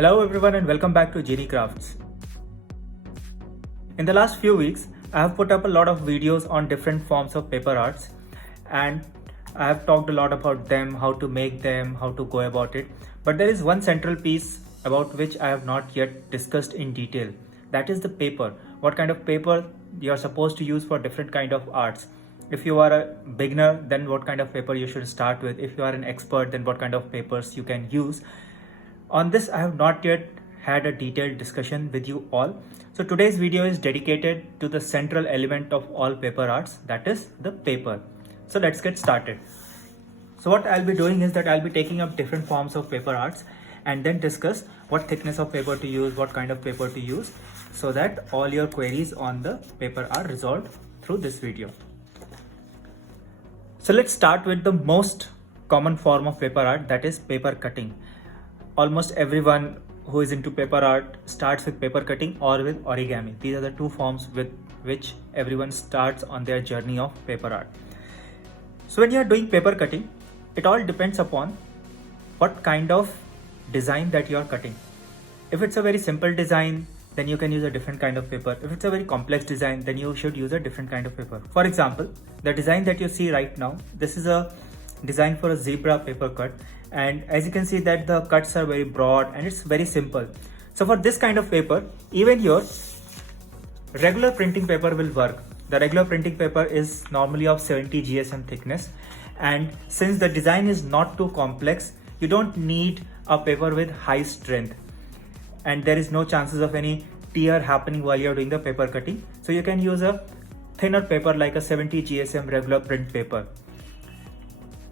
Hello everyone and welcome back to Genie Crafts. In the last few weeks, I have put up a lot of videos on different forms of paper arts and I have talked a lot about them, how to make them, how to go about it. But there is one central piece about which I have not yet discussed in detail. That is the paper. What kind of paper you are supposed to use for different kind of arts. If you are a beginner, then what kind of paper you should start with. If you are an expert, then what kind of papers you can use. On this, I have not yet had a detailed discussion with you all. So today's video is dedicated to the central element of all paper arts, that is the paper. So let's get started. So what I'll be doing is that I'll be taking up different forms of paper arts and then discuss what thickness of paper to use, what kind of paper to use, so that all your queries on the paper are resolved through this video. So let's start with the most common form of paper art, that is paper cutting. Almost everyone who is into paper art starts with paper cutting or with origami. These are the two forms with which everyone starts on their journey of paper art. So when you are doing paper cutting, it all depends upon what kind of design that you are cutting. If it's a very simple design, then you can use a different kind of paper. If it's a very complex design, then you should use a different kind of paper. For example, the design that you see right now, this is a design for a zebra paper cut. And as you can see that the cuts are very broad and it's very simple. So for this kind of paper, even your regular printing paper will work. The regular printing paper is normally of 70 GSM thickness. And since the design is not too complex, you don't need a paper with high strength. And there is no chances of any tear happening while you're doing the paper cutting. So you can use a thinner paper like a 70 GSM regular print paper.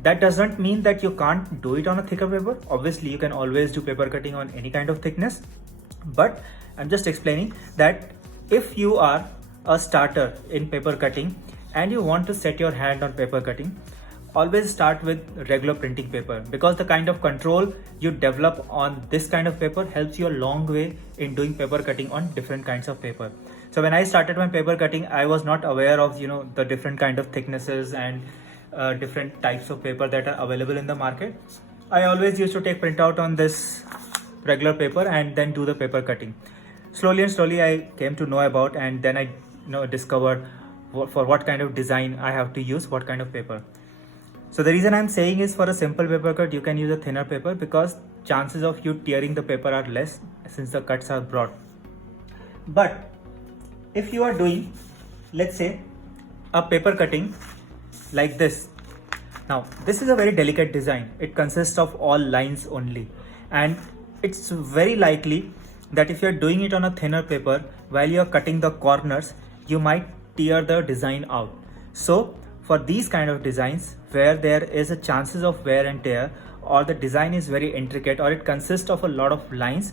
That doesn't mean that you can't do it on a thicker paper. Obviously, you can always do paper cutting on any kind of thickness. But I'm just explaining that if you are a starter in paper cutting and you want to set your hand on paper cutting, always start with regular printing paper, because the kind of control you develop on this kind of paper helps you a long way in doing paper cutting on different kinds of paper. So when I started my paper cutting, I was not aware of the different kind of thicknesses and different types of paper that are available in the market. I always used to take printout on this regular paper and then do the paper cutting. Slowly and slowly I came to know about, and then I discovered for what kind of design I have to use what kind of paper. So the reason I'm saying is, for a simple paper cut you can use a thinner paper, because chances of you tearing the paper are less since the cuts are broad. But if you are doing, let's say, a paper cutting like this. Now this is a very delicate design. It consists of all lines only, and it's very likely that if you're doing it on a thinner paper, while you're cutting the corners, you might tear the design out. So for these kind of designs where there is a chances of wear and tear, or the design is very intricate, or it consists of a lot of lines,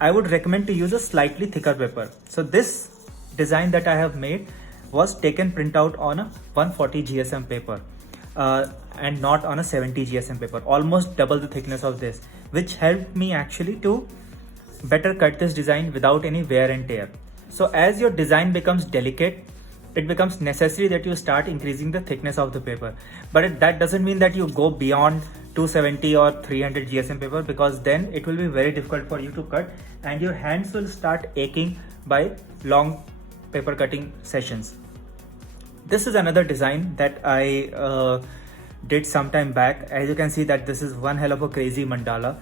I would recommend to use a slightly thicker paper. So this design that I have made was taken printout on a 140 GSM paper and not on a 70 GSM paper, almost double the thickness of this, which helped me actually to better cut this design without any wear and tear. So as your design becomes delicate, it becomes necessary that you start increasing the thickness of the paper. But that doesn't mean that you go beyond 270 or 300 GSM paper, because then it will be very difficult for you to cut and your hands will start aching by long paper cutting sessions. This is another design that I did some time back. As you can see that this is one hell of a crazy mandala.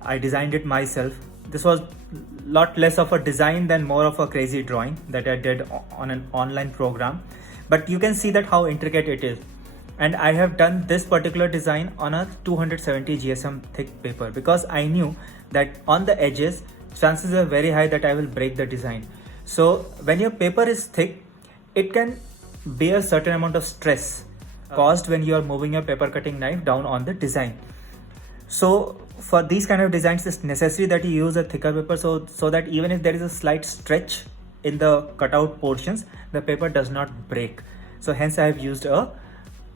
I designed it myself. This was lot less of a design than more of a crazy drawing that I did on an online program. But you can see that how intricate it is. And I have done this particular design on a 270 GSM thick paper, because I knew that on the edges, chances are very high that I will break the design. So when your paper is thick, it can bear certain amount of stress caused when you are moving your paper cutting knife down on the design. So for these kind of designs, it's necessary that you use a thicker paper so that even if there is a slight stretch in the cutout portions, the paper does not break. So hence I have used a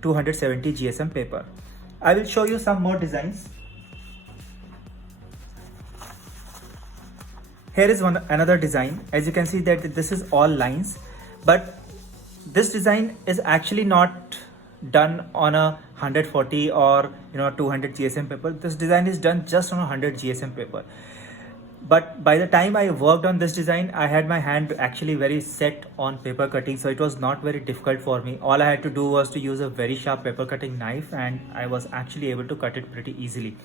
270 GSM paper. I will show you some more designs. Here is another design. As you can see that this is all lines, but this design is actually not done on a 140 or 200 GSM paper. This design is done just on a 100 GSM paper. But by the time I worked on this design, I had my hand actually very set on paper cutting, so it was not very difficult for me. All I had to do was to use a very sharp paper cutting knife, and I was actually able to cut it pretty easily.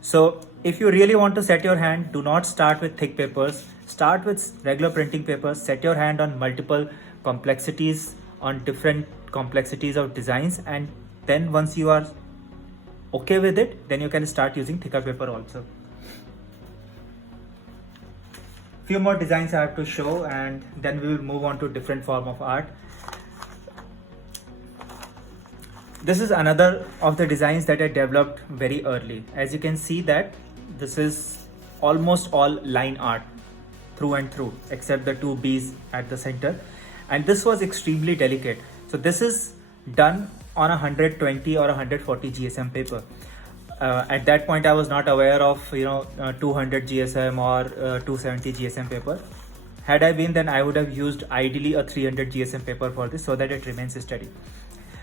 So if you really want to set your hand, do not start with thick papers. Start with regular printing papers. Set your hand on multiple complexities, on different complexities of designs, and then once you are okay with it, then you can start using thicker paper also. Few more designs I have to show, and then we will move on to different form of art. This is another of the designs that I developed very early. As you can see that this is almost all line art through and through, except the two bees at the center. And this was extremely delicate. So this is done on a 120 or 140 GSM paper. At that point, I was not aware of 200 GSM or 270 GSM paper. Had I been, then I would have used ideally a 300 GSM paper for this, so that it remains steady.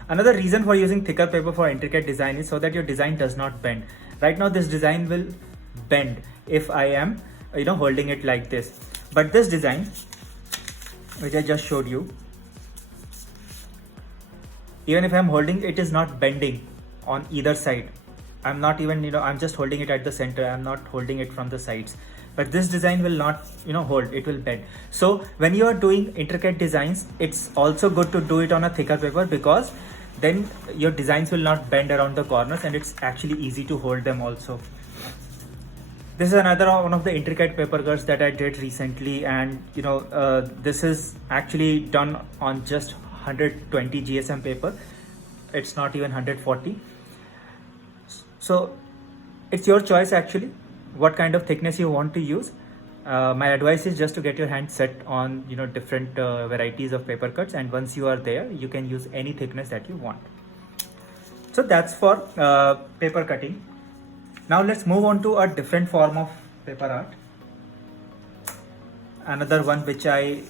Another reason for using thicker paper for intricate design is so that your design does not bend. Right now, this design will bend if I am holding it like this. But this design, which I just showed you, even if I'm holding, it is not bending on either side. I'm not even, I'm just holding it at the center. I'm not holding it from the sides. But this design will not, hold, it will bend. So when you are doing intricate designs, it's also good to do it on a thicker paper, because then your designs will not bend around the corners, and it's actually easy to hold them also. This is another one of the intricate paper cuts that I did recently, and this is actually done on just 120 GSM paper. It's not even 140. So it's your choice actually what kind of thickness you want to use. My advice is just to get your hand set on different varieties of paper cuts, and once you are there, you can use any thickness that you want. So that's for paper cutting. Now let's move on to a different form of paper art. Another one which I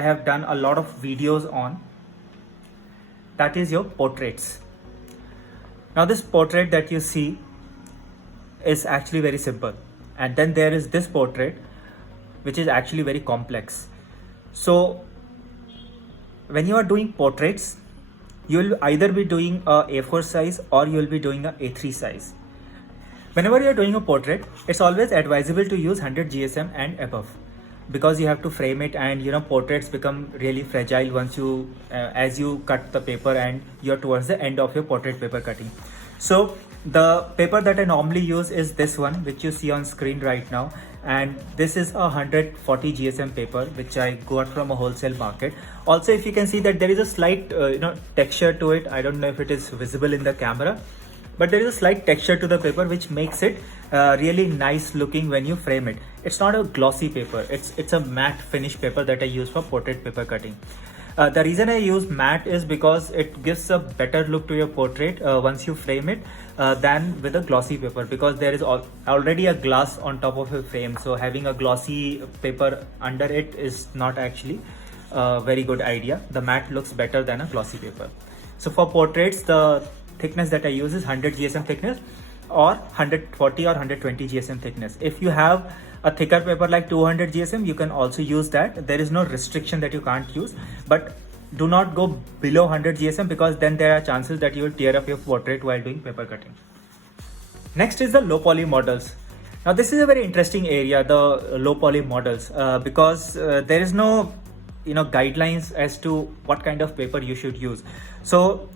have done a lot of videos on, that is your portraits. Now this portrait that you see is actually very simple, and then there is this portrait which is actually very complex. So when you are doing portraits, you will either be doing a A4 size or you will be doing a A3 size. Whenever you are doing a portrait, it's always advisable to use 100 GSM and above, because you have to frame it, and portraits become really fragile once you as you cut the paper and you're towards the end of your portrait paper cutting. So the paper that I normally use is this one, which you see on screen right now, and this is a 140 GSM paper which I got from a wholesale market. Also, if you can see that there is a slight texture to it. I don't know if it is visible in the camera, but there is a slight texture to the paper which makes it really nice looking when you frame it. It's not a glossy paper, it's a matte finish paper that I use for portrait paper cutting. The reason I use matte is because it gives a better look to your portrait once you frame it than with a glossy paper, because there is already a glass on top of your frame. So having a glossy paper under it is not actually a very good idea. The matte looks better than a glossy paper. So for portraits, the thickness that I use is 100 GSM thickness or 140 or 120 GSM thickness. If you have a thicker paper like 200 GSM, you can also use that. There is no restriction that you can't use, but do not go below 100 GSM, because then there are chances that you will tear up your portrait while doing paper cutting. Next is the low poly models. Now this is a very interesting area, the low poly models, because there is no guidelines as to what kind of paper you should use. So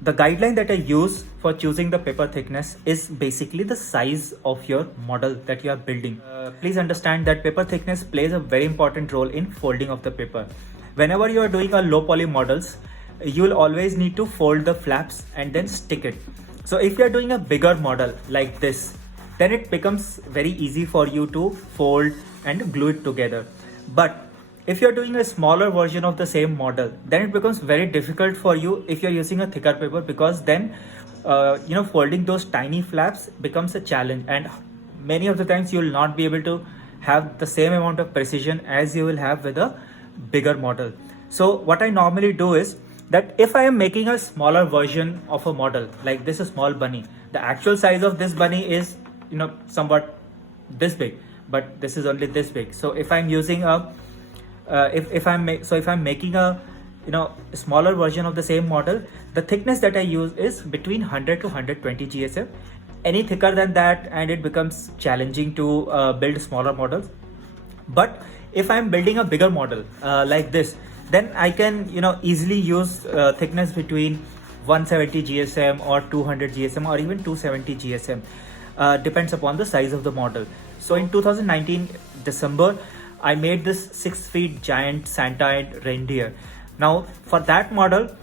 the guideline that I use for choosing the paper thickness is basically the size of your model that you are building. Please understand that paper thickness plays a very important role in folding of the paper. Whenever you are doing a low poly models, you will always need to fold the flaps and then stick it. So if you are doing a bigger model like this, then it becomes very easy for you to fold and glue it together. But if you're doing a smaller version of the same model, then it becomes very difficult for you if you're using a thicker paper, because then folding those tiny flaps becomes a challenge, and many of the times you will not be able to have the same amount of precision as you will have with a bigger model. So what I normally do is that if I am making a smaller version of a model, like this, a small bunny, the actual size of this bunny is somewhat this big, but this is only this big. So if I'm using a if I'm making a smaller version of the same model, the thickness that I use is between 100 to 120 GSM. Any thicker than that and it becomes challenging to build smaller models. But if I'm building a bigger model like this, then I can easily use thickness between 170 GSM or 200 GSM or even 270 GSM. Depends upon the size of the model. So in 2019 December, I made this 6 feet giant Santa and reindeer. Now for that model,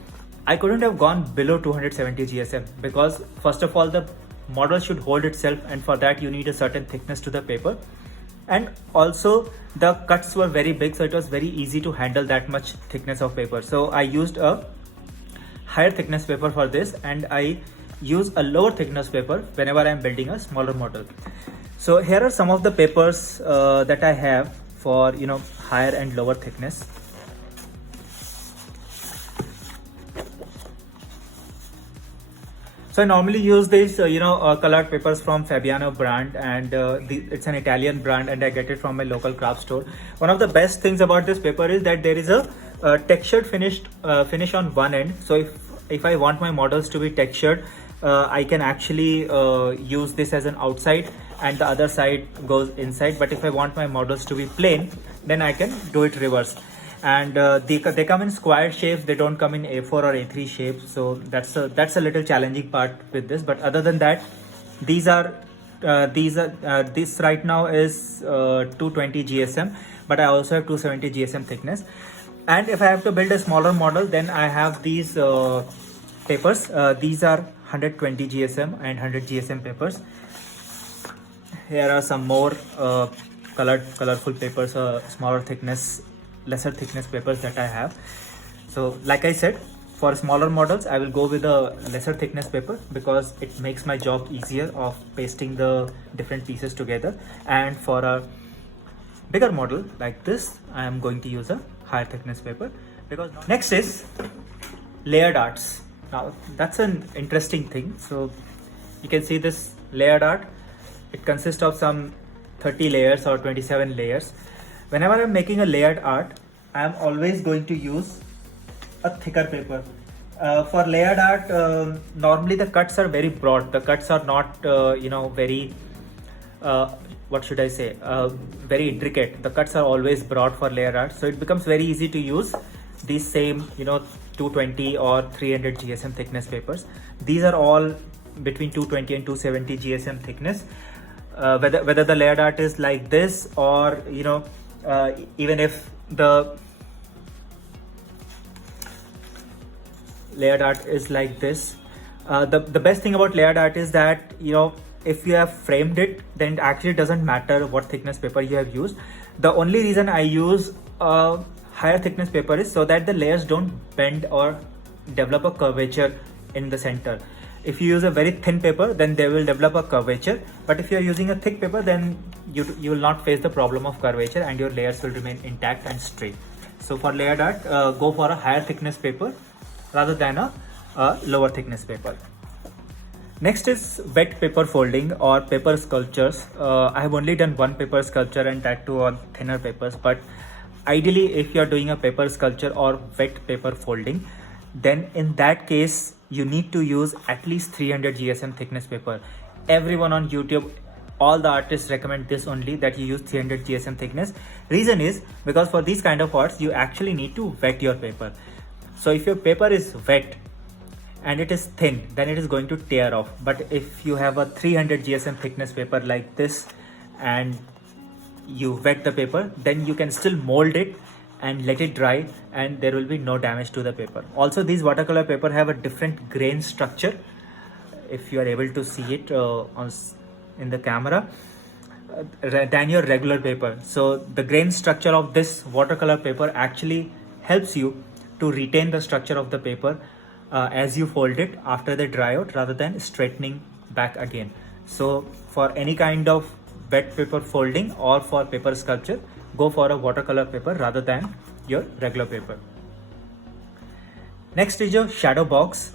I couldn't have gone below 270 GSM because first of all, the model should hold itself, and for that you need a certain thickness to the paper. And also the cuts were very big, so it was very easy to handle that much thickness of paper. So I used a higher thickness paper for this, and I use a lower thickness paper whenever I'm building a smaller model. So here are some of the papers that I have for higher and lower thickness. So I normally use these colored papers from Fabiano brand, and it's an Italian brand, and I get it from my local craft store. One of the best things about this paper is that there is a textured finish on one end. So if I want my models to be textured, I can actually use this as an outside and the other side goes inside. But if I want my models to be plain, then I can do it reverse. And they come in square shapes, they don't come in A4 or A3 shapes. So that's a little challenging part with this. But other than that, this right now is 220 GSM, but I also have 270 GSM thickness. And if I have to build a smaller model, then I have these papers. These are 120 GSM and 100 GSM papers. Here are some more colorful papers, smaller thickness, lesser thickness papers that I have. So like I said, for smaller models I will go with a lesser thickness paper because it makes my job easier of pasting the different pieces together. And for a bigger model like this, I am going to use a higher thickness paper. Because next is layered arts. Now that's an interesting thing. So you can see this layered art. It consists of some 30 layers or 27 layers. Whenever I'm making a layered art, I'm always going to use a thicker paper. For layered art, normally the cuts are very broad. The cuts are not, very, what should I say, very intricate. The cuts are always broad for layered art. So it becomes very easy to use these same, 220 or 300 GSM thickness papers. These are all between 220 and 270 GSM thickness. Whether the layered art is like this or even if the layered art is like this, the best thing about layered art is that if you have framed it, then it actually doesn't matter what thickness paper you have used. The only reason I use a higher thickness paper is so that the layers don't bend or develop a curvature in the center. If you use a very thin paper, then they will develop a curvature. But if you are using a thick paper, then you will not face the problem of curvature and your layers will remain intact and straight. So for layered art, go for a higher thickness paper rather than a lower thickness paper. Next is wet paper folding or paper sculptures. I have only done one paper sculpture and that too on thinner papers. But ideally, if you are doing a paper sculpture or wet paper folding, then in that case, you need to use at least 300 GSM thickness paper. Everyone on YouTube, all the artists recommend this only, that you use 300 GSM thickness. Reason is because for these kind of arts, you actually need to wet your paper. So if your paper is wet and it is thin, then it is going to tear off. But if you have a 300 GSM thickness paper like this and you wet the paper, then you can still mold it and let it dry and there will be no damage to the paper. Also, these watercolor paper have a different grain structure. If you are able to see it in the camera, than your regular paper. So the grain structure of this watercolor paper actually helps you to retain the structure of the paper as you fold it after they dry out, rather than straightening back again. So for any kind of wet paper folding or for paper sculpture, go for a watercolor paper rather than your regular paper. Next is your shadow box.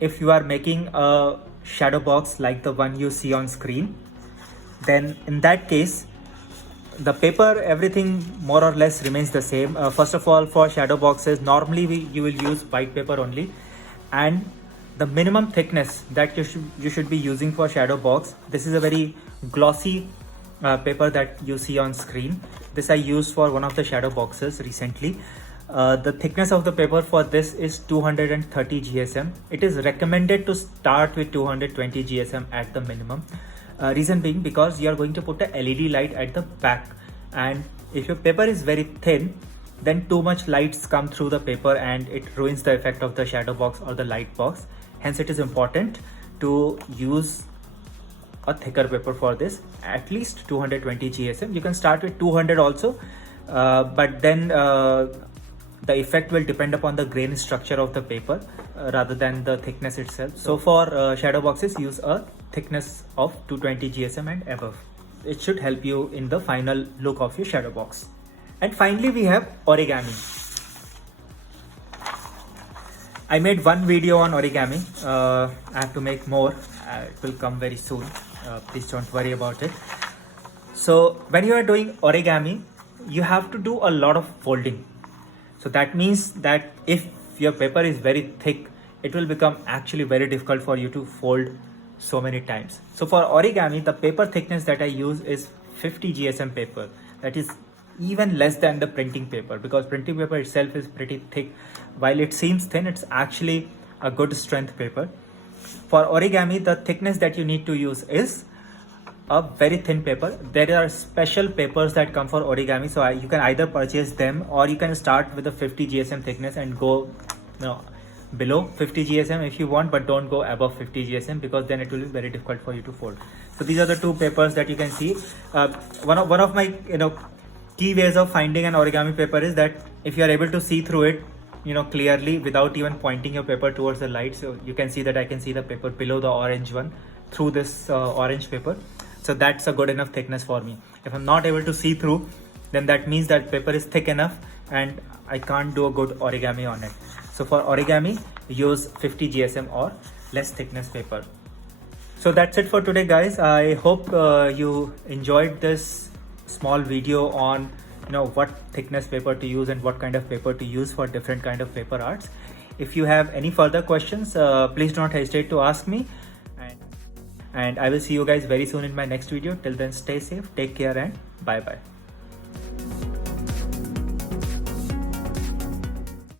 If you are making a shadow box like the one you see on screen, then in that case, The paper, everything more or less remains the same. First of all, for shadow boxes, normally you will use white paper only, and the minimum thickness that you should be using for shadow box. This is a very glossy paper that you see on screen. This I used for one of the shadow boxes recently. The thickness of the paper for this is 230 GSM. It is recommended to start with 220 GSM at the minimum. Reason being because you are going to put a LED light at the back, and if your paper is very thin, then too much lights come through the paper and it ruins the effect of the shadow box or the light box. Hence it is important to use a thicker paper for this, at least 220 GSM. You can start with 200 also, but then the effect will depend upon the grain structure of the paper rather than the thickness itself. So for shadow boxes, use a thickness of 220 GSM and above. It should help you in the final look of your shadow box. And finally we have origami. I made one video on origami. I have to make more. It will come very soon. Please don't worry about it. So when you are doing origami, you have to do a lot of folding. So that means that if your paper is very thick, it will become actually very difficult for you to fold so many times. So for origami, the paper thickness that I use is 50 GSM paper. That is even less than the printing paper, because printing paper itself is pretty thick. While it seems thin, it's actually a good strength paper. For origami, the thickness that you need to use is a very thin paper. There are special papers that come for origami, so you can either purchase them or you can start with a 50 GSM thickness and go below 50 GSM if you want, but don't go above 50 GSM because then it will be very difficult for you to fold. So these are the two papers that you can see. One of my key ways of finding an origami paper is that if you are able to see through it clearly without even pointing your paper towards the light. So you can see that I can see the paper below the orange one through this orange paper. So that's a good enough thickness for me. If I'm not able to see through, then that means that paper is thick enough and I can't do a good origami on it. So for origami, use 50 GSM or less thickness paper. So that's it for today, guys. I hope you enjoyed this small video on what thickness paper to use and what kind of paper to use for different kind of paper arts. If you have any further questions, please don't hesitate to ask me. And I will see you guys very soon in my next video. Till then, stay safe, take care, and bye bye.